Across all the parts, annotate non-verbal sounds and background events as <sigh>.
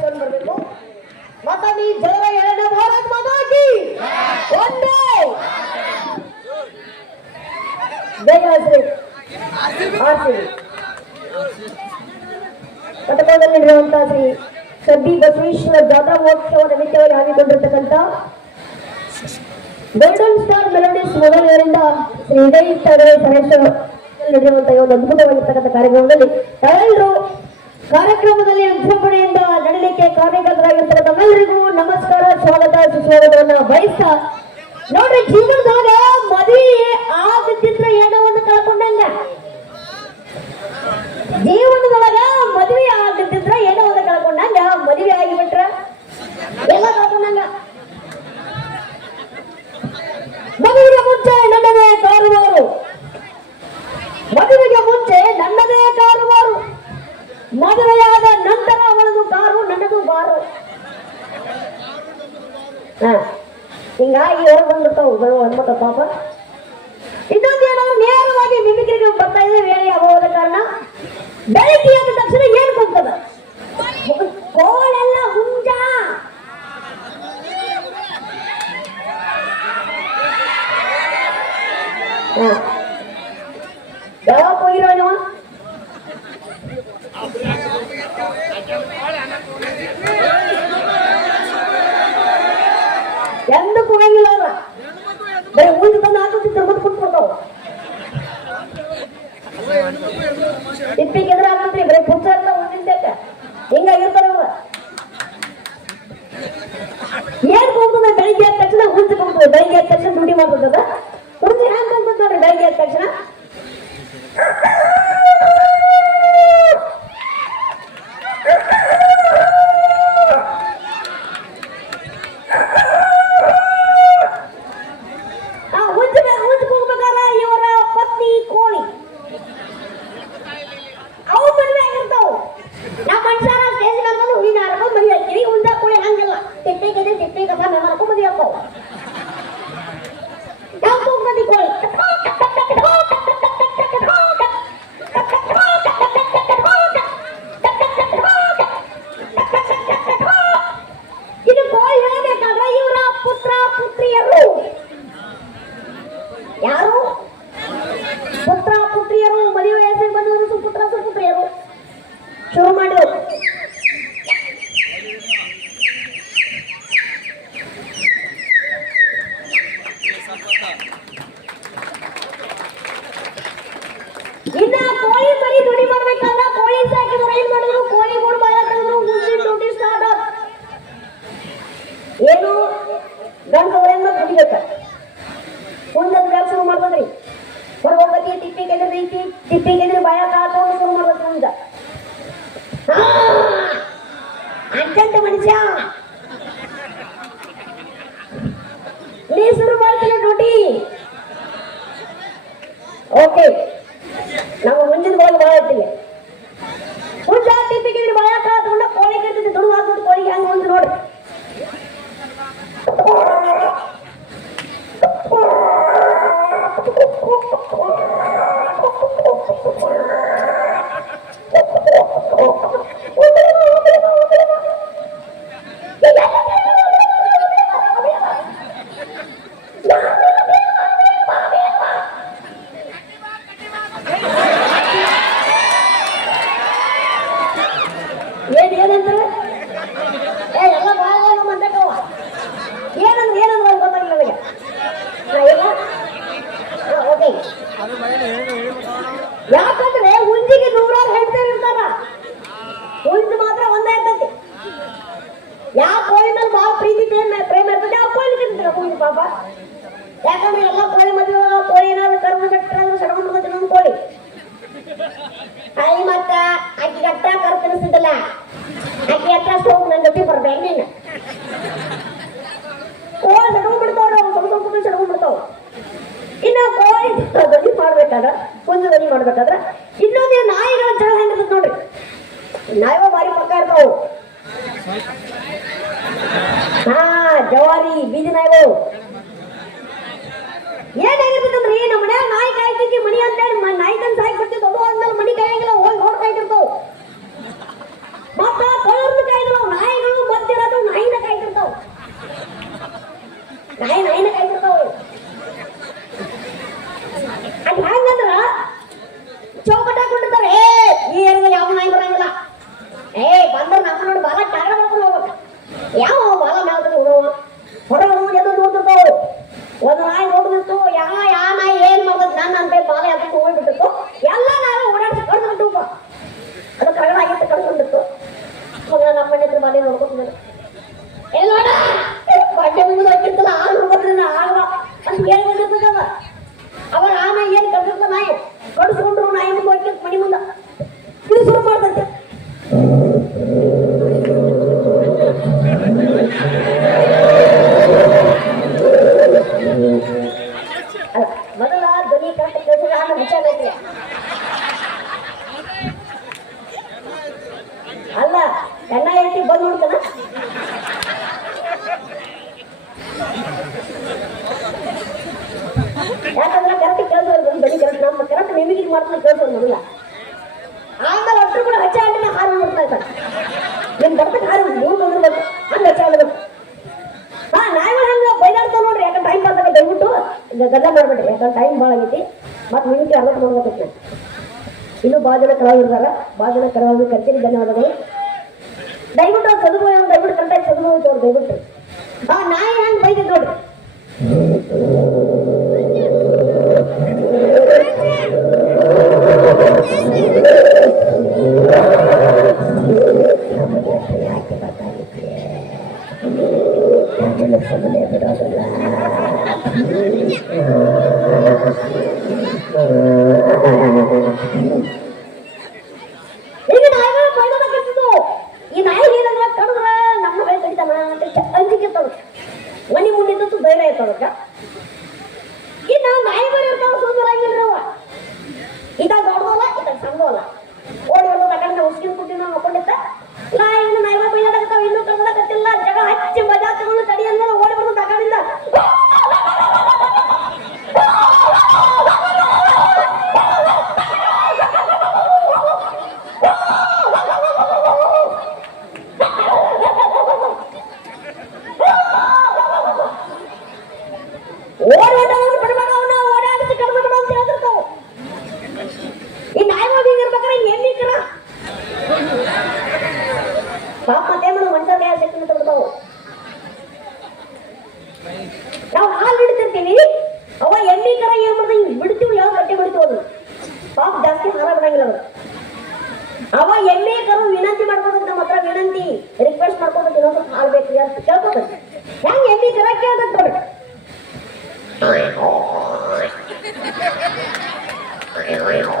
ಬರ್ಬೇಕು ಮಾತಾಡಿ ಜಯ ಎರಡನೇ ಭಾರತ್ ಮಾತಾಕಿ ಒಂದೇ. ಆರ್ಸಿ ಕಟಕದಲ್ಲಿರುವಂತಹ ಶ್ರೀ ಸಬ್ಬಿ ಜಾತ್ರಾ ಮಹೋತ್ಸವ ನಿಮಿತ್ತವಾಗಿ ಹಾಕಿಕೊಂಡಿರ್ತಕ್ಕಂಥ ಗೋಲ್ಡನ್ ಸ್ಟಾರ್ ಮೆಲೋಡಿಸ್ ಮೊದಲನೆಯರಿಂದ ಶ್ರೀ ಸರೇಶ್ವರ ನಡೆಯುವಂತಹ ಒಂದು ಅದ್ಭುತವಾಗಿರ್ತಕ್ಕಂಥ ಕಾರ್ಯಕ್ರಮದಲ್ಲಿ ತಾವೆಲ್ಲರೂ ಕಾರ್ಯಕ್ರಮದಲ್ಲಿ ವಿಜೃಂಭಣೆಯಿಂದ ನಡಲಿಕ್ಕೆ ಕಾರ್ಯಕರ್ತರಾಗಿರ್ತಾರೆ ತಮ್ಮೆಲ್ಲರಿಗೂ ನಮಸ್ಕಾರ ಸ್ವಾಗತ ಸುಸ್ವಾಗತವನ್ನ ಬಯಸ್ತಾ ನೋಡ್ರಿ ಜೀವನದಾಗ ಮದುವೆ ಹ. ಹಿಂಗಾಗಿ ಹೊರಗೆ ಬಂದ್ಬಿಡ್ತಾವು. ಹನುಮಂತ ಪಾಪ. ಇನ್ನೊಂದು ಏನಾದ್ರು ನೇರವಾಗಿ ಮಿಮಿಕ್ರಿಗೆ ಬರ್ತಾ ಇದೆ ವೇಳೆ ಅಭಾವದ ಕಾರಣ. ಬೆಳಿಗ್ಗೆ ಎದ್ದ ತಕ್ಷಣ ಏನ್ ಬಂತದ ಎಂದಕ್ಕೂ ಹೋಗಿಲ್ಲ ಅವ್ರ. ಬರೀ ಊರಿಗೆ ಬಂದು ಹಾಕಿದ್ರೆ ಮತ್ತೆ ಕುತ್ಕೊತಾವ ಇಪ್ಪಿಗೆ ಎದುರು ಹಾಕಂತ್ರಿ ಬರೀ ಪುಚ್ಚ ಅಂತ ಉಳಿದಕ್ಕೆ ಹಿಂಗಾಗಿರ್ತಾರ ಅವ್ರ. ಏನ್ ಹೋಗ್ತದ ಬೆಳಿಗ್ಗೆ ಎದ್ದ ತಕ್ಷಣ ಹುಚ್ಚ ಹೋಗ್ತದೆ ಬೆಳಿಗ್ಗೆ ಎದ್ದ ತಕ್ಷಣ ದುಡಿ ಮಾಡ್ತದ ಹುಚ್ಚ ಹ್ಯಾಂಗ ನೋಡ್ರಿ ಬೆಳಿಗ್ಗೆ ಎದ್ದ ತಕ್ಷಣ? ಹೋಗತಿ ತಿಪ್ಪಿ ಕೆದ್ರ ಐತಿ ತಿಪ್ಪಿ ಕೆದ್ರ ಬಾಯ ಕಾಕೊಂಡು ಶುರು ಮಾಡ್ಬೇಕು ಮುಂದ ಅರ್ಜೆಂಟ್ ಮನುಷ್ಯ ನೀ ಶುರು ಮಾಡ್ತೀನಿ ಡ್ಯೂಟಿ ಓಕೆ ನಾವು ಮುಂದಿನ ಹೋಗಿ ಭಾಳ ಇರ್ತೀವಿ ಮುಂಚೆ ತಿಪ್ಪಿ ಕೆದ್ರ ಬಾಯ ಕಾಕೊಂಡು ಕೋಳಿ ಕೆಡ್ತಿದ್ದೆ ದುಡ್ಡು ಹಾಕ್ಬಿಟ್ಟು ಕೋಳಿಗೆ ಹಂಗ ಒಂದು ನೋಡಿ ಜಳ ಹೆಂಗಿರ್ತದೆ ನೋಡ್ರಿ ನಾಯಿಗಳು ಭಾರಿ ಪಕ್ಕ ಇರ್ತಾವು ಹಾ ಜವಾರಿ ಬೀದಿ ನಾಯಿಗಳು ಏನಾಗಿರ್ತದಂದ್ರಿ ನಮ್ಮ ಮನ್ಯಾಗ ನಾಯಿ ಕಾಯ್ತೈತಿ ಮನಿ ಅಂತೇಳಿ ಮ- ನಾಯಿ ತಂದು ಸಾಯಿ ಬರ್ತಿದ್ದು ಅದು ಅಂದ್ಮೇಲೆ ಮನಿ ಕಾಯಂಗಿಲ್ಲ ಹೋಗಿ ನೋಡ್ತಾ ಇದ್ದಿರ್ತಾವ ಮತ್ತ ಕಳ್ಳರ್ನ ಕಾಯ್ದಿಲ್ಲ ನಾಯಿ ಯಾವ ಬಾಲ ಮ್ಯಾಲ ಹೋಗವ ಹೊರಗೆ ಹೋಗಿ ಎದ್ದು ನೋಡ್ತಿರ್ತಾವ ಒಂದು ನಾಯಿ ನೋಡಿದಿತ್ತು ಯಾವ ಯಾವ ನಾಯಿ, ಏನ್ ಮಾಡೋದು? ನನ್ನ ಅಂತ ಬಾಲ ಅದಕ್ಕೆ ಹೋಗ್ಬಿಟ್ಟಿತ್ತು ಎಲ್ಲ ನಾವೇ ಓಡಾಡ್ಸಿ ಕಡ್ದು ಬಿಟ್ಟು ಅದು ಕರಡ ಆಗಿತ್ತು ಕಡ್ಕೊಂಡಿತ್ತು ಮಗ ನಮ್ಮ ಮನೆ ಹತ್ರ ಬಾಲಿ ನೋಡ್ಕೊತಿದ್ದಾನೆ ಎಲ್ಲ ಬಟ್ಟೆ ಮುಗಿದು ಹಾಕಿರ್ತಲ್ಲ ಆ ನೋಡ್ಕೊತೀನಿ ಆಗ ಅಂತ ಹೇಳಿ ಅವಾಗ ಆ ನಾಯಿ ಏನ್ ಕಡ್ದಿರ್ತ ನಾಯಿ? ಕಡಿಸ್ಕೊಂಡ್ರು ನಾಯಿ ಮುಂದೆ ಹೋಗ್ತಿತ್ತು ಮನೆ ಮುಂದೆ. ಶುರು ಮಾಡ್ತಂತೆ ಅಲ್ಲ ಮೊದಲ ಧ್ವನಿ ಕರೆಕ್ಟ್ ಕೇಳಿದ್ರೆ ಆಮೇಲೆ ಹುಚ್ಚಾಗೈತಿ ಅಲ್ಲ ಎಣ್ಣ ಹೇಳ್ತಿ ಬಂದು ನೋಡ್ತಾನ ಯಾಕಂದ್ರೆ ಕರೆಕ್ಟ್ ಕೇಳಿದ್ರು ಧ್ವನಿ ಕರೆಕ್ಟ್ ನಮ್ಮ ಕರೆಕ್ಟ್ ನಿಮಗೆ ಮಾಡ್ತಾನೆ ಕೇಳೋದು ಮೊದಲ ಆಮೇಲೆ ಒಟ್ಟರು ಕೂಡ ಹಚ್ಚ ಹಣ್ಣಿನ ಹಾರು ಮಾಡ್ತಾ ಇರ್ತಾರೆ. ನಿಮ್ ಬರ್ತಕ್ಕೆ ಹಾರು ಮೂರು ಬಂದಿರ್ಬೇಕು ಹಂಗೆ. ಹಚ್ಚ ಹಾ ನಾಯಿಗಳು ಹಂಗ ಬೈದಾಡ್ತಾವ ನೋಡ್ರಿ, ಯಾಕಂದ್ರೆ ಟೈಮ್ ಪಾಸ್ ದಯವಿಟ್ಟು ಗದ್ದ ಮಾಡ್ಬೇಡ್ರಿ, ಯಾಕಂದ್ರೆ ಟೈಮ್ ಭಾಳ ಆಗೈತಿ. ಮತ್ತೆ ನಿಮಗೆ ಅರ್ವತ್ತು ಮಾಡ್ಬೇಕೈತಿ ಇನ್ನು ಭಾಳ ಜನ ಕಲಾವಿದಾರ ಭಾಳ ಜನ ಕಲಾವಿದ್ರು ಕರ್ತೀನಿ ಧನ್ಯವಾದಗಳು. ದಯವಿಟ್ಟು ಸದುಭಾವ ದಯವಿಟ್ಟು ಕರೆಕ್ಟಾಗಿ ಅವ್ರು ದಯವಿಟ್ಟು. ಆ ನಾಯಿ ಹಂಗೆ ಬೈದಿದ್ ನೋಡ್ರಿ ಈಗ ನಾಯಿಗಳು ಬೈದಾಡಕತ್ತಿದ್ವು ಈ ನಾಯಿ ಏನಂದ್ರ ಕಡಿದ್ರ ನಮ್ಮ ಬೆಳೆ ಕಡಿತಾನ ಅಂತ ಚ- ಅಂಜಿಕೆ ಇರ್ತದ ಮನಿ ಮುಂದಿದ್ದು ಧೈರ್ಯ ಇರ್ತದಕ್ಕ ಇನ್ನ ನಾಯಿಗಳು ಇರ್ತಾವ ಸುಂದರಾಗಿಲ್ರಿ ಅವ ಇದಾಗ ದೊಡ್ಡದಲ್ಲ ಇದಾಗ ಸಣ್ಣದಲ್ಲ ಓಡಿ ಒಂದು ತಗೊಂಡ ಉಸ್ಕಿನ ಕುಟ್ಟಿ ನಾವು ಹಾಕೊಂಡಿತ್ತ ನಾ ಇನ್ನು ನಾಯಿಗಳು ಬೈದಾಡಕತ್ತಾವ ಇನ್ನೂ ಕಡ್ದಾಡಕತ್ತಿಲ್ಲ ಜಗ ಹಚ್ಚಿ ಮಜಾ ತಗೊಂಡು ತಡಿಯಲ್ಲ ಓಡಿ ಬಂದು ತಗೊಂಡಿಲ್ಲ ಓಡಾಡೋನು ಬಿಡ್ಬೇಡ ಅವನ ಓಡಾಡಿಸಿ ಕಡ್ದು ಬಿಡು ಅಂತ ಹೇಳ್ತಿರ್ತಾವ ಈ ನಾಯಿಗಳು ಹಿಂಗ ಇರ್ಬೇಕಾದ್ರೆ ಏನ್ ಬೇಕರ ಪಾಪ ಮತ್ತೆ ಮಾಡೋದು ಮನುಷ್ಯ ಕೈ ಶಕ್ತಿ ಅಂತ ಬಿಡ್ತಾವು ನಾವು ಹಾಲು ಅವ ಎಣ್ಣೆ ಕರ ಏನ್ ಮಾಡ್ದ, ಹಿಂಗ್ ಬಿಡ್ತೀವಿ, ಯಾವ ಗಟ್ಟಿ ಬಿಡ್ತೀವಿ ಅದು? ಪಾಪ ಜಾಸ್ತಿ ಹಾರ ಬಿಡಂಗಿಲ್ಲ ಅವ್ರು. ಅವ ಎಮ್ಮೆ ಕರು ವಿನಂತಿ ಮಾಡ್ಕೋಬೇಕು ನಮ್ಮ ಹತ್ರ ವಿನಂತಿ ರಿಕ್ವೆಸ್ಟ್ ಮಾಡ್ಕೋಬೇಕು ಇನ್ನೊಂದು ಹಾಲು ಬೇಕು ಅಂತ ಕೇಳ್ಕೋಬೇಕು ಹೆಂಗ್ ಎಮ್ಮೆ ಕರ ಕೇಳ್ಬೇಕು ನೋಡ್ರಿ <laughs> ನಮ್ಮ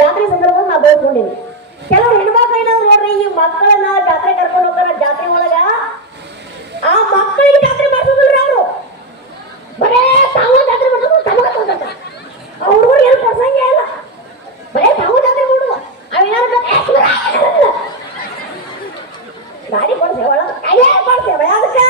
ಜಾತ್ರೆ ಸಂದರ್ಭದಲ್ಲಿ ನಾ ಬೈಸ್ಕೊಂಡಿನಿ ಕೆಲವು ಹೆಣ್ಮಕ್ಳು ಏನಾದ್ರು ನೋಡ್ರಿ, ಈ ಮಕ್ಕಳನ್ನ ಜಾತ್ರೆ ಕರ್ಕೊಂಡು ಹೋಗ್ತಾರ ಜಾತ್ರೆ ಒಳಗ, ಆ ಮಕ್ಕಳಿಗೆ ಜಾತ್ರೆ ಮಾಡ್ಸೋದಿಲ್ರಿ ಅವರು. ಬರೇ ತಾವು ಜಾತ್ರೆ ಮಾಡೋದು ತಮಗ ತಗೋತಾರ ಅವ್ರಿಗೂ ಏನು ಪ್ರಸಂಗ ಇಲ್ಲ. ಬರೇ ತಾವು ಜಾತ್ರೆ ಮಾಡುವ. ಅವೇನಾದ್ರು ಗಾಡಿ ಕೊಡ್ತೇವೆ ಒಳಗೆ. ಕೈಯಾಗ ಕೊಡ್ತೇವೆ, ಅದಕ್ಕೆ